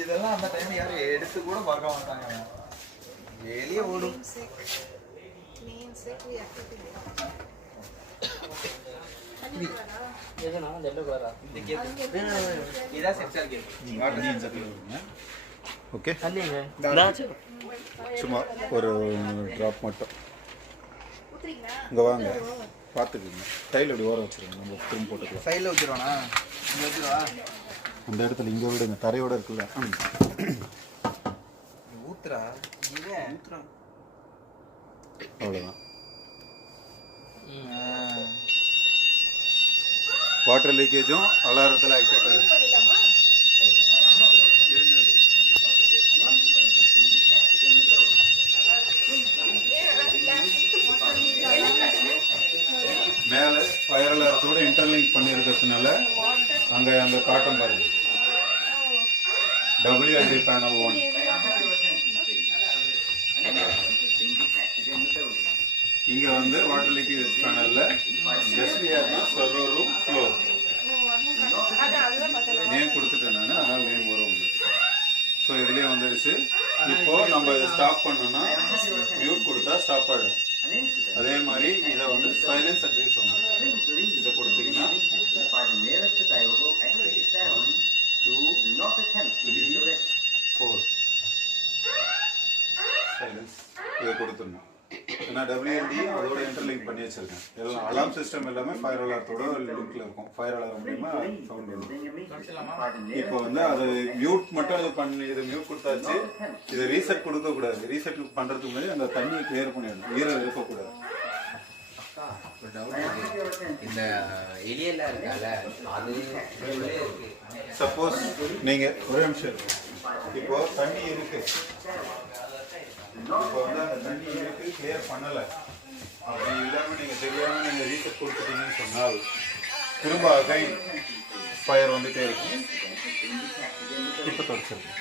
இதெல்லாம் அந்த டைம் யாரும் எடுத்து கூட பார்க்க மாட்டாங்க. வெளியே ஓடும். ஓகே, சும்மா ஒரு ட்ராப் மட்டும். இங்கே வாங்க, பார்த்துக்குங்க. டைல் அப்படி ஓரம் வச்சுருங்க, நம்ம திரும்ப போட்டுக்கலாம். சைடில் வச்சுருவானா? இங்கே வச்சுருவா. அந்த இடத்துல இங்கே விடுங்க, தரையோட இருக்குல்ல. ஊத்துறா ஊத்துறா. அவ்வளோதான். வாட்டர் லீக்கேஜும் அலாரத்தில் ஆக்டிவேட் ஆகிருக்கு. மேலே ஃபயர் அலாரத்தோட இன்டர்லிங்க் பண்ணியிருக்கிறதுனால அங்கே காட்டும் பாருங்க, WLD பேனல் 1. இங்கே வந்து வாட்டர் லீக்கேஜ் பேனலில் SVRனா சர்வர் ரூம் ஃப்ளோர் நேம் கொடுத்துட்டேன் நான், அதனால் நேம் வரும் உங்களுக்கு. ஸோ இதுலேயே வந்துடுச்சு. இப்போது நம்ம இதை ஸ்டாப் பண்ணோன்னா மியூட் கொடுத்தா ஸ்டாப் ஆகிடும். அதே மாதிரி இதை வந்து சைலன்ஸ் அண்ட் ரீசவுண்ட் இதை கொடுத்தீங்கன்னா 1 2 3 4 சைலன்ஸ் இதை கொடுத்துடணும். ஏன்னா WLD அதோட இன்டர்லிங்க் பண்ணி வச்சிருக்கேன். எல்லாம் அலாம் சிஸ்டம் எல்லாமே ஃபயர் அலாரத்தோட லிங்க்ல இருக்கும். ஃபயர் அலாரம் மூலமா சவுண்ட் வரும். இப்போ வந்து அது மியூட் மட்டும் இது பண்ணி, இது மியூட் கொடுத்தாச்சு. இது ரீசெட் கொடுக்க கூடாது. ரீசெட் பண்றதுக்கு முன்னாடி அந்த தண்ணியை கிளியர் பண்ணிடணும், ஈரம் இருக்கக்கூடாது. இந்த எலியெல்லாம் இருக்கால, அது சப்போஸ் நீங்க ஒரே நிமிஷம் இருக்கு. இப்போ தண்ணி இருக்கு, இப்போ வந்து அந்த தண்ணி இருக்கு, கிளியர் பண்ணல, அப்படி இல்லாம நீங்க தெரியாம நீங்க ரீசெட் கொடுத்துட்டீங்கன்னு சொன்னால் திரும்ப அகைன் ஃபயர் வந்துட்டே இருக்கும். இப்போ தொடச்சிருக்கேன்.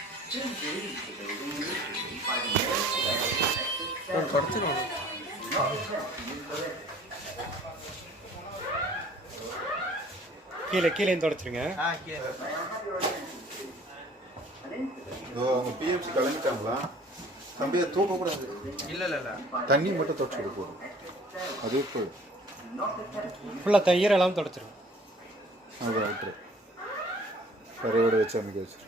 கீழே தொடச்சிருங்க. அவங்க PMC கிளம்பிட்டாங்களா? தம்பியை தூக்கக்கூடாது. இல்லை தண்ணி மட்டும் தொடச்சு போடும். அது ஃபுல்லாக ஈரெல்லாம் தொடச்சிரும். அது விட்டுரு, கரையோட வச்சு அமைக்க வச்சிரு.